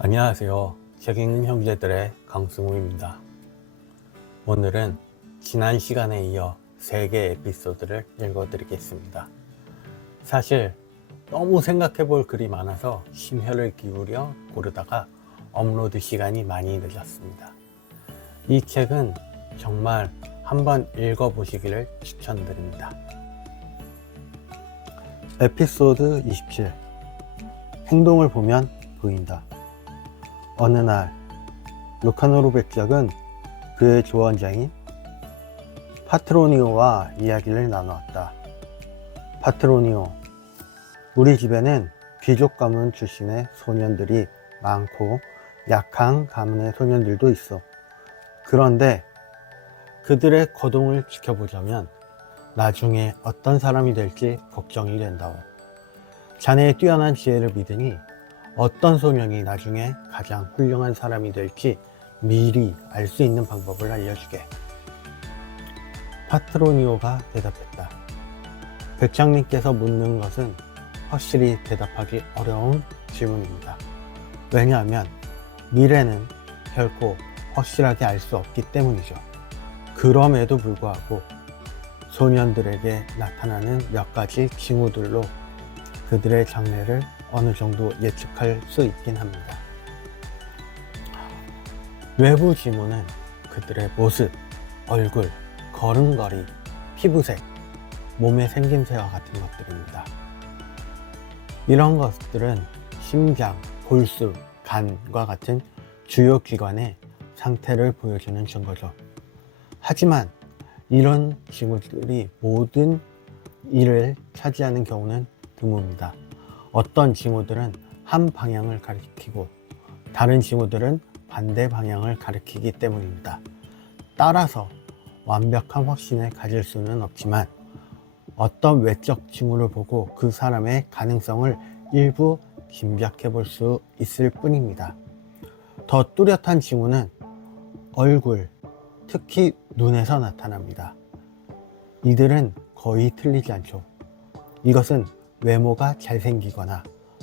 안녕하세요. 책 읽는 형제들의 강승우입니다. 오늘은 지난 시간에 이어 3개 에피소드를 읽어드리겠습니다. 사실 너무 생각해볼 글이 많아서 심혈을 기울여 고르다가 업로드 시간이 많이 늦었습니다. 이 책은 정말 한번 읽어보시기를 추천드립니다. 에피소드 27. 행동을 보면 보인다. 어느 날 루카노르 백작은 그의 조언자인 파트로니오와 이야기를 나누었다. 파트로니오, 우리 집에는 귀족 가문 출신의 소년들이 많고 약한 가문의 소년들도 있어. 그런데 그들의 거동을 지켜보자면 나중에 어떤 사람이 될지 걱정이 된다오. 자네의 뛰어난 지혜를 믿으니 어떤 소년이 나중에 가장 훌륭한 사람이 될지 미리 알 수 있는 방법을 알려주게. 파트로니오가 대답했다. 백장님께서 묻는 것은 확실히 대답하기 어려운 질문입니다. 왜냐하면 미래는 결코 확실하게 알 수 없기 때문이죠. 그럼에도 불구하고 소년들에게 나타나는 몇 가지 징후들로 그들의 장래를 어느 정도 예측할 수 있긴 합니다. 외부 징후는 그들의 모습, 얼굴, 걸음걸이, 피부색, 몸의 생김새와 같은 것들입니다. 이런 것들은 심장, 골수, 간과 같은 주요 기관의 상태를 보여주는 증거죠. 하지만 이런 징후들이 모든 일을 차지하는 경우는 드뭅니다. 어떤 징후들은 한 방향을 가리키고 다른 징후들은 반대 방향을 가리키기 때문입니다. 따라서 완벽한 확신을 가질 수는 없지만 어떤 외적 징후를 보고 그 사람의 가능성을 일부 짐작해 볼 수 있을 뿐입니다. 더 뚜렷한 징후는 얼굴, 특히 눈에서 나타납니다. 이들은 거의 틀리지 않죠. 이것은 외모가 잘생기거나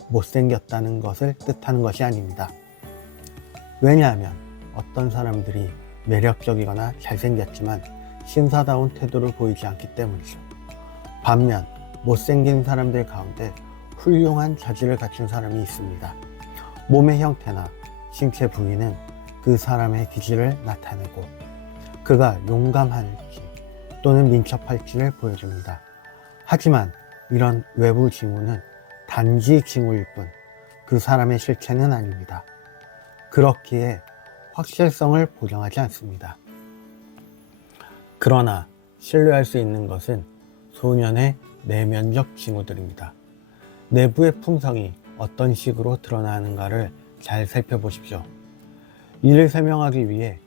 못생겼다는 것을 뜻하는 것이 아닙니다. 왜냐하면 어떤 사람들이 매력적이거나 잘생겼지만 신사다운 태도를 보이지 않기 때문이죠. 반면 못생긴 사람들 가운데 훌륭한 자질을 갖춘 사람이 있습니다. 몸의 형태나 신체 부위는 그 사람의 기질을 나타내고 그가 용감할지 또는 민첩할지를 보여줍니다. 하지만 이런 외부 징후는 단지 징후일 뿐 그 사람의 실체는 아닙니다. 그렇기에 확실성을 보장하지 않습니다. 그러나 신뢰할 수 있는 것은 소년의 내면적 징후들입니다. 내부의 품성이 어떤 식으로 드러나는가를 잘 살펴보십시오. 이를 설명하기 위해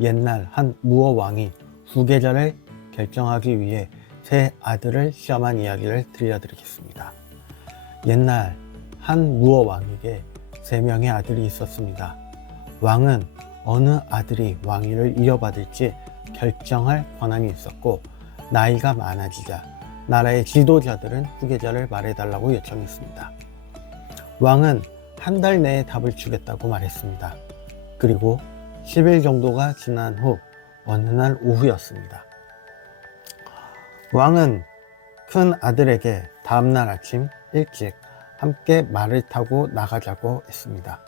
옛날 한 무어 왕이 후계자를 결정하기 위해 세 아들을 시험한 이야기를 들려드리겠습니다. 옛날 한 무어 왕에게 3명의 아들이 있었습니다. 왕은 어느 아들이 왕위를 이어받을지 결정할 권한이 있었고 나이가 많아지자 나라의 지도자들은 후계자를 말해달라고 요청했습니다. 왕은 한 달 내에 답을 주겠다고 말했습니다. 그리고 10일 정도가 지난 후 어느 날 오후였습니다. 왕은 큰 아들에게 다음날 아침 일찍 함께 말을 타고 나가자고 했습니다.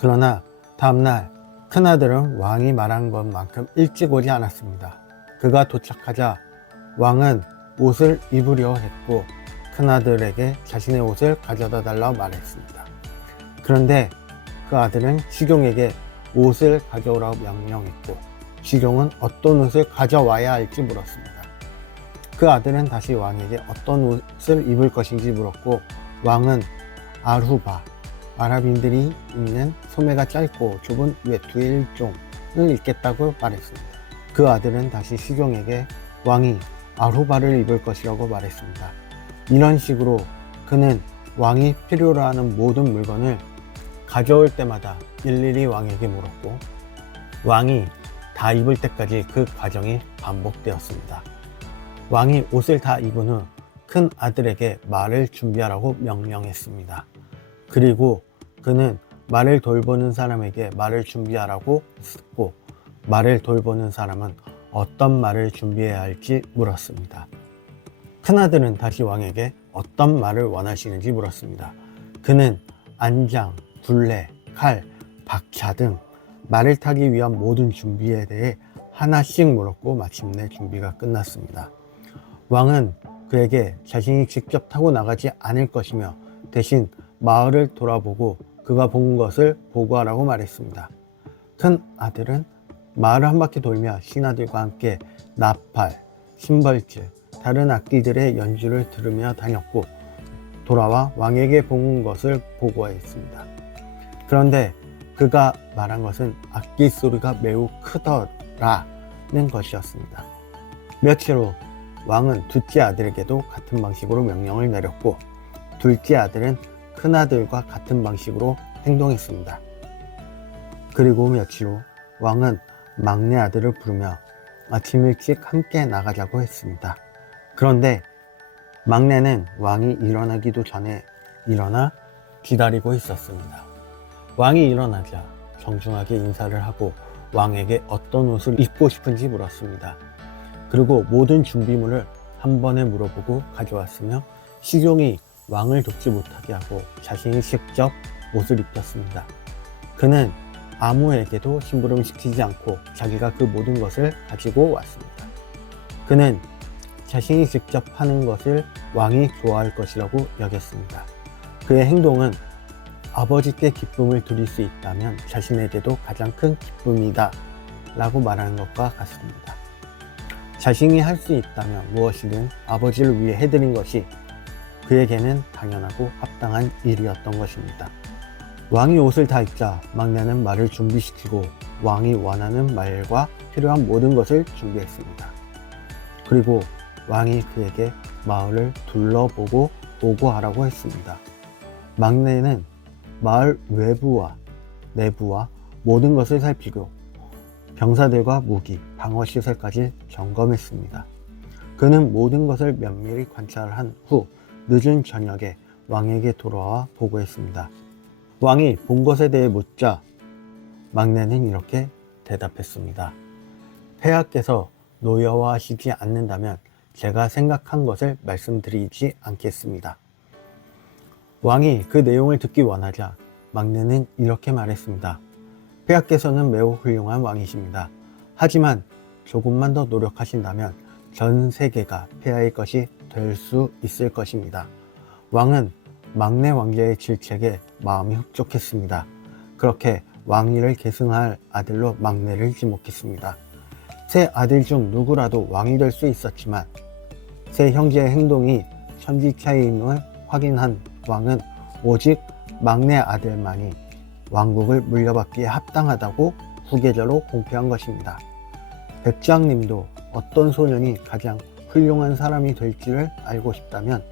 그러나 다음날 큰아들은 왕이 말한 것만큼 일찍 오지 않았습니다. 그가 도착하자 왕은 옷을 입으려 했고 큰아들에게 자신의 옷을 가져다 달라고 말했습니다. 그런데 그 아들은 시종에게 옷을 가져오라고 명령했고 시종은 어떤 옷을 가져와야 할지 물었습니다. 그 아들은 다시 왕에게 어떤 옷을 입을 것인지 물었고 왕은 아르후바, 아랍인들이 입는 소매가 짧고 좁은 외투의 일종을 입겠다고 말했습니다. 그 아들은 다시 시종에게 왕이 아르후바를 입을 것이라고 말했습니다. 이런 식으로 그는 왕이 필요로 하는 모든 물건을 가져올 때마다 일일이 왕에게 물었고 왕이 다 입을 때까지 그 과정이 반복되었습니다. 왕이 옷을 다 입은 후 큰 아들에게 말을 준비하라고 명령했습니다. 그리고 그는 말을 돌보는 사람에게 말을 준비하라고 했고, 말을 돌보는 사람은 어떤 말을 준비해야 할지 물었습니다. 큰아들은 다시 왕에게 어떤 말을 원하시는지 물었습니다. 그는 안장, 굴레, 칼, 박차 등 말을 타기 위한 모든 준비에 대해 하나씩 물었고 마침내 준비가 끝났습니다. 왕은 그에게 자신이 직접 타고 나가지 않을 것이며 대신 마을을 돌아보고 그가 본 것을 보고하라고 말했습니다. 큰 아들은 마을을 한 바퀴 돌며 신하들과 함께 나팔, 심벌즈, 다른 악기들의 연주를 들으며 다녔고 돌아와 왕에게 본 것을 보고했습니다. 그런데 그가 말한 것은 악기 소리가 매우 크더라는 것이었습니다. 며칠 후 왕은 둘째 아들에게도 같은 방식으로 명령을 내렸고 둘째 아들은 큰아들과 같은 방식으로 행동했습니다. 그리고 며칠 후 왕은 막내 아들을 부르며 아침 일찍 함께 나가자고 했습니다. 그런데 막내는 왕이 일어나기도 전에 일어나 기다리고 있었습니다. 왕이 일어나자 정중하게 인사를 하고 왕에게 어떤 옷을 입고 싶은지 물었습니다. 그리고 모든 준비물을 한 번에 물어보고 가져왔으며 시종이 왕을 돕지 못하게 하고 자신이 직접 옷을 입혔습니다. 그는 아무에게도 심부름시키지 않고 자기가 그 모든 것을 가지고 왔습니다. 그는 자신이 직접 하는 것을 왕이 좋아할 것이라고 여겼습니다. 그의 행동은 아버지께 기쁨을 드릴 수 있다면 자신에게도 가장 큰 기쁨이다 라고 말하는 것과 같습니다. 자신이 할 수 있다면 무엇이든 아버지를 위해 해드린 것이 그에게는 당연하고 합당한 일이었던 것입니다. 왕이 옷을 다 입자 막내는 말을 준비시키고 왕이 원하는 말과 필요한 모든 것을 준비했습니다. 그리고 왕이 그에게 마을을 둘러보고 보고하라고 했습니다. 막내는 마을 외부와 내부와 모든 것을 살피고 병사들과 무기, 방어시설까지 점검했습니다. 그는 모든 것을 면밀히 관찰한 후 늦은 저녁에 왕에게 돌아와 보고했습니다. 왕이 본 것에 대해 묻자 막내는 이렇게 대답했습니다. 폐하께서 노여워하시지 않는다면 제가 생각한 것을 말씀드리지 않겠습니다. 왕이 그 내용을 듣기 원하자 막내는 이렇게 말했습니다. 폐하께서는 매우 훌륭한 왕이십니다. 하지만 조금만 더 노력하신다면 전 세계가 폐하의 것이 될 수 있을 것입니다. 왕은 막내 왕자의 질책에 마음이 흡족했습니다. 그렇게 왕위를 계승할 아들로 막내를 지목했습니다. 세 아들 중 누구라도 왕이 될 수 있었지만 세 형제의 행동이 천지 차이임을 확인한 왕은 오직 막내 아들만이 왕국을 물려받기에 합당하다고 후계자로 공표한 것입니다. 백장님도 어떤 소년이 가장 훌륭한 사람이 될지를 알고 싶다면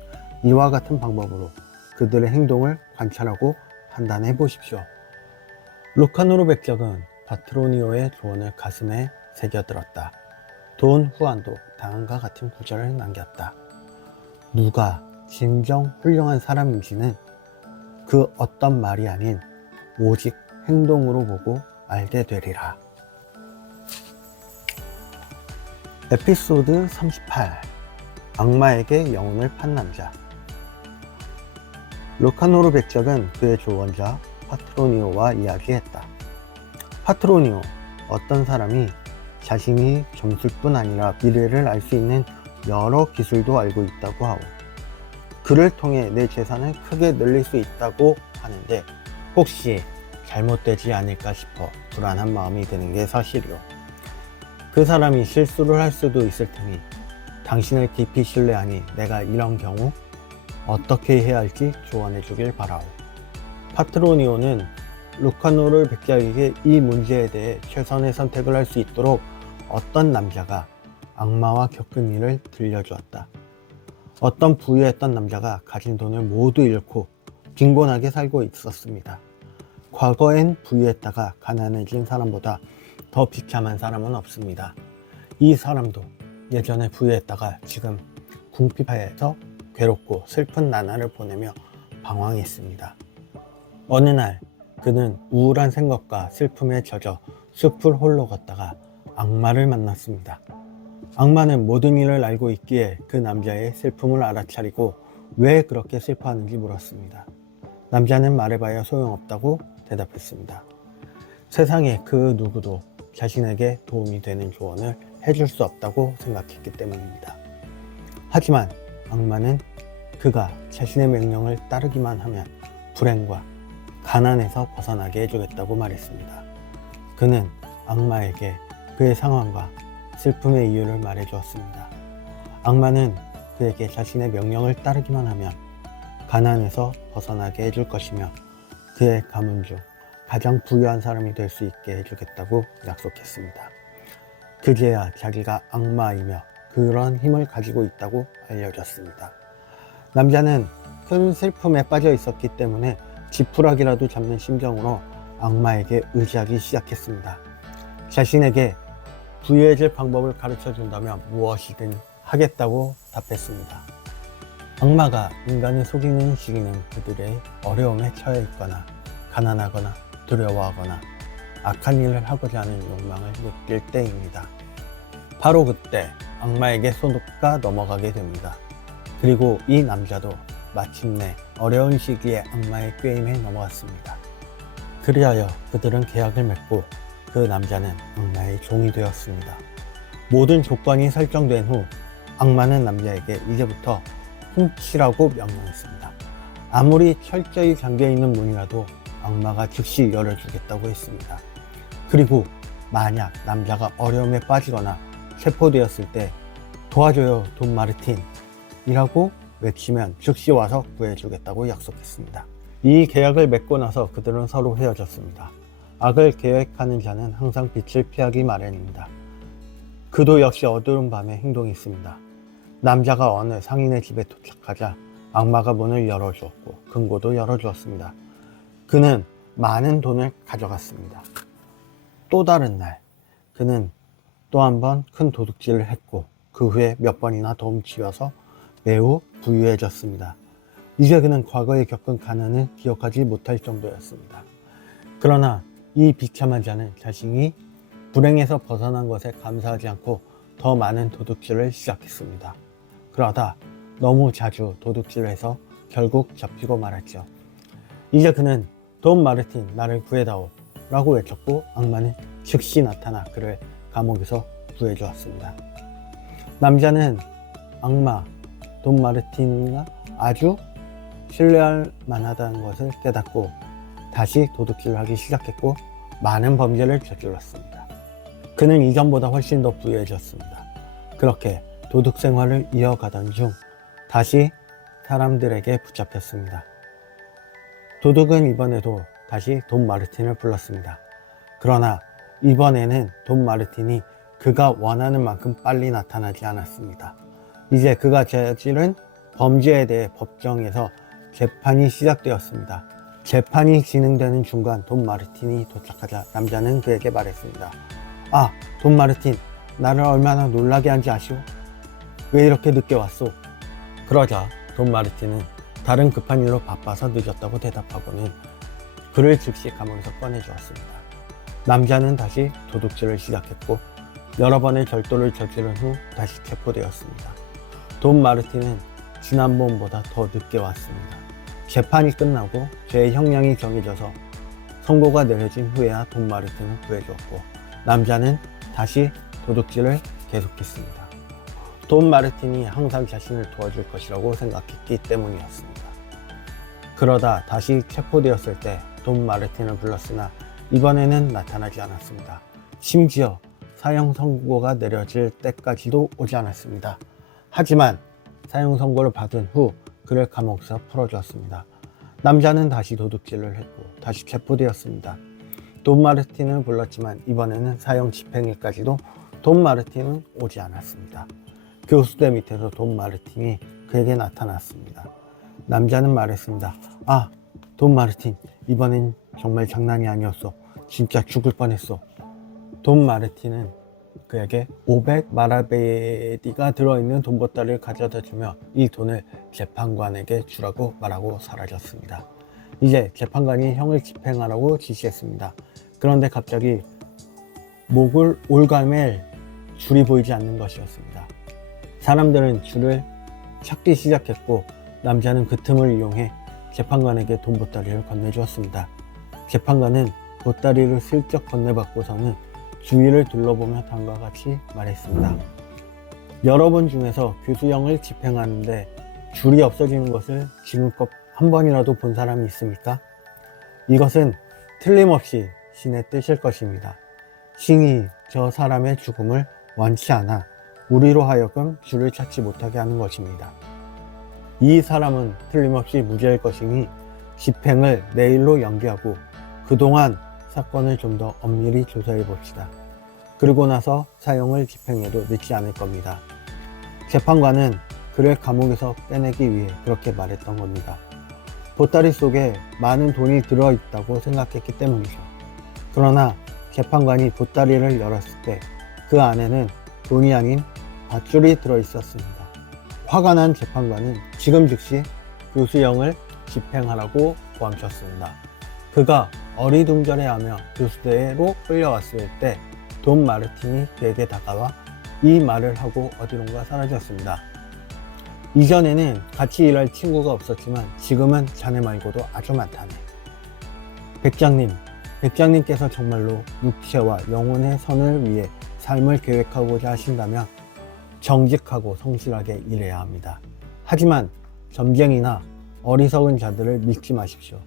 이와 같은 방법으로 그들의 행동을 관찰하고 판단해 보십시오. 루카노르 백작은 파트로니오의 조언을 가슴에 새겨들었다. 돈 후안도 다음과 같은 구절을 남겼다. 누가 진정 훌륭한 사람인지는 그 어떤 말이 아닌 오직 행동으로 보고 알게 되리라. 에피소드 38 악마에게 영혼을 판 남자. 루카노르 백작은 그의 조언자 파트로니오와 이야기했다. 파트로니오, 어떤 사람이 자신이 점술 뿐 아니라 미래를 알 수 있는 여러 기술도 알고 있다고 하오. 그를 통해 내 재산을 크게 늘릴 수 있다고 하는데 혹시 잘못되지 않을까 싶어 불안한 마음이 드는 게 사실이오. 그 사람이 실수를 할 수도 있을 테니 당신을 깊이 신뢰하니 내가 이런 경우 어떻게 해야 할지 조언해 주길 바라오. 파트로니오는 루카노르 백작에게 이 문제에 대해 최선의 선택을 할 수 있도록 어떤 남자가 악마와 겪은 일을 들려주었다. 어떤 부유했던 남자가 가진 돈을 모두 잃고 빈곤하게 살고 있었습니다. 과거엔 부유했다가 가난해진 사람보다 더 비참한 사람은 없습니다. 이 사람도 예전에 부유했다가 지금 궁핍해서 괴롭고 슬픈 나날을 보내며 방황했습니다. 어느 날 그는 우울한 생각과 슬픔에 젖어 숲을 홀로 걷다가 악마를 만났습니다. 악마는 모든 일을 알고 있기에 그 남자의 슬픔을 알아차리고 왜 그렇게 슬퍼하는지 물었습니다. 남자는 말해봐야 소용없다고 대답했습니다. 세상에 그 누구도 자신에게 도움이 되는 조언을 해줄 수 없다고 생각했기 때문입니다. 하지만 악마는 그가 자신의 명령을 따르기만 하면 불행과 가난에서 벗어나게 해주겠다고 말했습니다. 그는 악마에게 그의 상황과 슬픔의 이유를 말해 주었습니다. 악마는 그에게 자신의 명령을 따르기만 하면 가난에서 벗어나게 해줄 것이며 그의 가문 중 가장 부유한 사람이 될 수 있게 해주겠다고 약속했습니다. 그제야 자기가 악마이며 그런 힘을 가지고 있다고 알려졌습니다. 남자는 큰 슬픔에 빠져 있었기 때문에 지푸라기라도 잡는 심정으로 악마에게 의지하기 시작했습니다. 자신에게 부유해질 방법을 가르쳐 준다면 무엇이든 하겠다고 답했습니다. 악마가 인간을 속이는 시기는 그들의 어려움에 처해 있거나 가난하거나 두려워하거나 악한 일을 하고자 하는 욕망을 느낄 때입니다. 바로 그때 악마에게 속아 넘어가게 됩니다. 그리고 이 남자도 마침내 어려운 시기에 악마의 꾀임에 넘어갔습니다. 그리하여 그들은 계약을 맺고 그 남자는 악마의 종이 되었습니다. 모든 조건이 설정된 후 악마는 남자에게 이제부터 훔치라고 명령했습니다. 아무리 철저히 잠겨있는 문이라도 악마가 즉시 열어주겠다고 했습니다. 그리고 만약 남자가 어려움에 빠지거나 체포되었을 때 도와줘요 돈 마르틴 이라고 외치면 즉시 와서 구해주겠다고 약속했습니다. 이 계약을 맺고 나서 그들은 서로 헤어졌습니다. 악을 계획하는 자는 항상 빛을 피하기 마련입니다. 그도 역시 어두운 밤에 행동했습니다. 남자가 어느 상인의 집에 도착하자 악마가 문을 열어주었고 금고도 열어주었습니다. 그는 많은 돈을 가져갔습니다. 또 다른 날 그는 또 한 번 큰 도둑질을 했고 그 후에 몇 번이나 더 훔치어서 매우 부유해졌습니다. 이제 그는 과거에 겪은 가난을 기억하지 못할 정도였습니다. 그러나 이 비참한 자는 자신이 불행에서 벗어난 것에 감사하지 않고 더 많은 도둑질을 시작했습니다. 그러다 너무 자주 도둑질을 해서 결국 잡히고 말았죠. 이제 그는 돈 마르틴 나를 구해다오 라고 외쳤고 악마는 즉시 나타나 그를 감옥에서 구해주었습니다. 남자는 악마 돈 마르틴이가 아주 신뢰할 만하다는 것을 깨닫고 다시 도둑질을 하기 시작했고 많은 범죄를 저질렀습니다. 그는 이전보다 훨씬 더 부유해졌습니다. 그렇게 도둑 생활을 이어가던 중 다시 사람들에게 붙잡혔습니다. 도둑은 이번에도 다시 돈 마르틴을 불렀습니다. 그러나 이번에는 돈 마르틴이 그가 원하는 만큼 빨리 나타나지 않았습니다. 이제 그가 저지른 범죄에 대해 법정에서 재판이 시작되었습니다. 재판이 진행되는 중간 돈 마르틴이 도착하자 남자는 그에게 말했습니다. 아, 돈 마르틴, 나를 얼마나 놀라게 한지 아시오? 왜 이렇게 늦게 왔소? 그러자 돈 마르틴은 다른 급한 일로 바빠서 늦었다고 대답하고는 그를 즉시 감옥에서 꺼내주었습니다. 남자는 다시 도둑질을 시작했고 여러 번의 절도를 저지른 후 다시 체포되었습니다. 돈 마르틴은 지난번보다 더 늦게 왔습니다. 재판이 끝나고 죄의 형량이 정해져서 선고가 내려진 후에야 돈 마르틴을 구해주었고 남자는 다시 도둑질을 계속했습니다. 돈 마르틴이 항상 자신을 도와줄 것이라고 생각했기 때문이었습니다. 그러다 다시 체포되었을 때 돈 마르틴을 불렀으나 이번에는 나타나지 않았습니다. 심지어 사형 선고가 내려질 때까지도 오지 않았습니다. 하지만 사형 선고를 받은 후 그를 감옥에서 풀어주었습니다. 남자는 다시 도둑질을 했고 다시 체포되었습니다. 돈 마르틴을 불렀지만 이번에는 사형 집행일까지도 돈 마르틴은 오지 않았습니다. 교수대 밑에서 돈 마르틴이 그에게 나타났습니다. 남자는 말했습니다. 아, 돈 마르틴, 이번엔 정말 장난이 아니었어. 진짜 죽을 뻔했어. 돈 마르틴은 그에게 500마라베디가 들어있는 돈보따리를 가져다 주며 이 돈을 재판관에게 주라고 말하고 사라졌습니다. 이제 재판관이 형을 집행하라고 지시했습니다. 그런데 갑자기 목을 올가맬 줄이 보이지 않는 것이었습니다. 사람들은 줄을 찾기 시작했고 남자는 그 틈을 이용해 재판관에게 돈 보따리를 건네주었습니다. 재판관은 보따리를 슬쩍 건네받고서는 주위를 둘러보며 다음과 같이 말했습니다. 여러 번 중에서 교수형을 집행하는데 줄이 없어지는 것을 지금껏 한 번이라도 본 사람이 있습니까? 이것은 틀림없이 신의 뜻일 것입니다. 신이 저 사람의 죽음을 원치 않아 우리로 하여금 줄을 찾지 못하게 하는 것입니다. 이 사람은 틀림없이 무죄일 것이니 집행을 내일로 연기하고 그동안 사건을 좀 더 엄밀히 조사해 봅시다. 그리고 나서 사형을 집행해도 늦지 않을 겁니다. 재판관은 그를 감옥에서 빼내기 위해 그렇게 말했던 겁니다. 보따리 속에 많은 돈이 들어있다고 생각했기 때문이죠. 그러나 재판관이 보따리를 열었을 때 그 안에는 돈이 아닌 밧줄이 들어있었습니다. 화가 난 재판관은 지금 즉시 교수형을 집행하라고 고함쳤습니다. 그가 어리둥절해하며 교수대로 끌려왔을 때 돈 마르틴이 그에게 다가와 이 말을 하고 어디론가 사라졌습니다. 이전에는 같이 일할 친구가 없었지만 지금은 자네 말고도 아주 많다네. 백장님께서 정말로 육체와 영혼의 선을 위해 삶을 계획하고자 하신다면 정직하고 성실하게 일해야 합니다. 하지만 점쟁이나 어리석은 자들을 믿지 마십시오.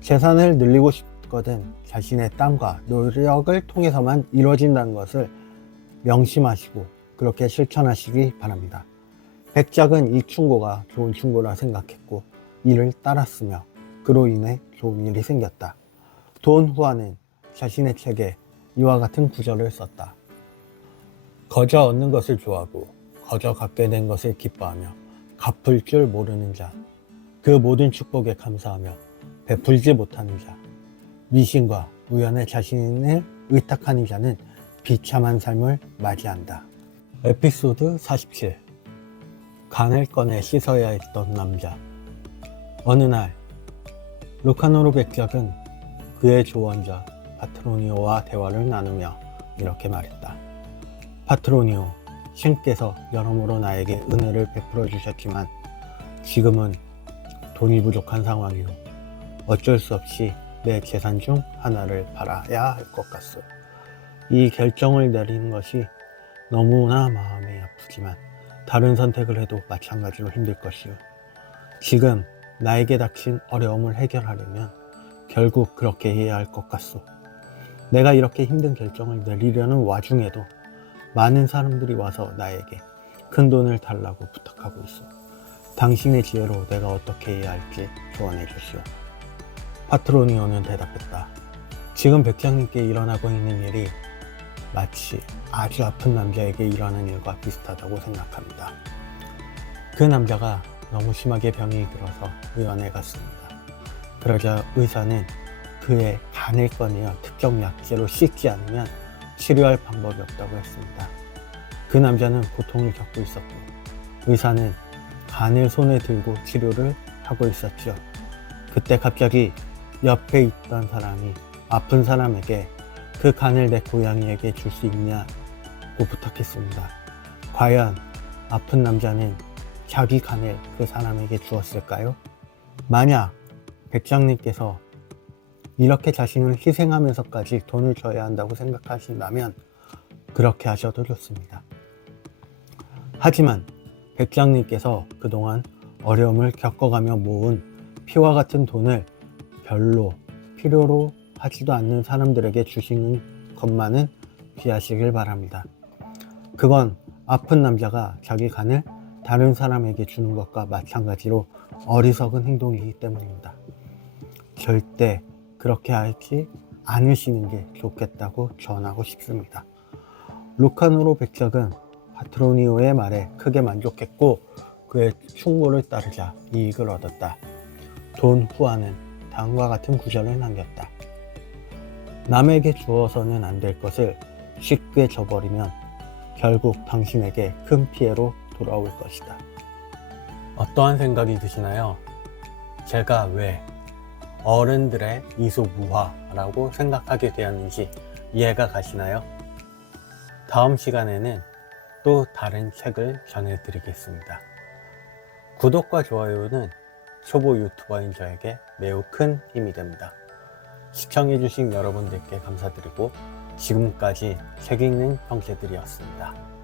재산을 늘리고 싶거든 자신의 땀과 노력을 통해서만 이루어진다는 것을 명심하시고 그렇게 실천하시기 바랍니다. 백작은 이 충고가 좋은 충고라 생각했고 이를 따랐으며 그로 인해 좋은 일이 생겼다. 돈 후아는 자신의 책에 이와 같은 구절을 썼다. 거저 얻는 것을 좋아하고 거저 갖게 된 것을 기뻐하며 갚을 줄 모르는 자, 그 모든 축복에 감사하며 베풀지 못하는 자, 미신과 우연의 자신을 의탁하는 자는 비참한 삶을 맞이한다. 에피소드 47. 간을 꺼내 씻어야 했던 남자. 어느 날 루카노르 백작은 그의 조언자 파트로니오와 대화를 나누며 이렇게 말했다. 파트로니오, 신께서 여러모로 나에게 은혜를 베풀어 주셨지만 지금은 돈이 부족한 상황이오. 어쩔 수 없이 내 재산 중 하나를 팔아야 할 것 같소. 이 결정을 내리는 것이 너무나 마음이 아프지만 다른 선택을 해도 마찬가지로 힘들 것이오. 지금 나에게 닥친 어려움을 해결하려면 결국 그렇게 해야 할 것 같소. 내가 이렇게 힘든 결정을 내리려는 와중에도 많은 사람들이 와서 나에게 큰 돈을 달라고 부탁하고 있어. 당신의 지혜로 내가 어떻게 해야 할지 조언해 주시오. 파트로니오는 대답했다. 지금 백장님께 일어나고 있는 일이 마치 아주 아픈 남자에게 일어나는 일과 비슷하다고 생각합니다. 그 남자가 너무 심하게 병이 들어서 의원에 갔습니다. 그러자 의사는 그의 간을 꺼내어 특정 약재로 씻지 않으면 치료할 방법이 없다고 했습니다. 그 남자는 고통을 겪고 있었고 의사는 간을 손에 들고 치료를 하고 있었죠. 그때 갑자기 옆에 있던 사람이 아픈 사람에게 그 간을 내 고양이에게 줄 수 있냐고 부탁했습니다. 과연 아픈 남자는 자기 간을 그 사람에게 주었을까요? 만약 백장님께서 이렇게 자신을 희생하면서까지 돈을 줘야 한다고 생각하신다면 그렇게 하셔도 좋습니다. 하지만 백장님께서 그동안 어려움을 겪어가며 모은 피와 같은 돈을 별로 필요로 하지도 않는 사람들에게 주시는 것만은 피하시길 바랍니다. 그건 아픈 남자가 자기 간을 다른 사람에게 주는 것과 마찬가지로 어리석은 행동이기 때문입니다. 절대 그렇게 하지 않으시는 게 좋겠다고 전하고 싶습니다. 루카노르 백작은 파트로니오의 말에 크게 만족했고 그의 충고를 따르자 이익을 얻었다. 돈 후아는 다음과 같은 구절을 남겼다. 남에게 주어서는 안 될 것을 쉽게 줘버리면 결국 당신에게 큰 피해로 돌아올 것이다. 어떠한 생각이 드시나요? 제가 왜 어른들의 이소무화라고 생각하게 되었는지 이해가 가시나요? 다음 시간에는 또 다른 책을 전해드리겠습니다. 구독과 좋아요는 초보 유튜버인 저에게 매우 큰 힘이 됩니다. 시청해주신 여러분들께 감사드리고 지금까지 책 읽는 형제들이었습니다.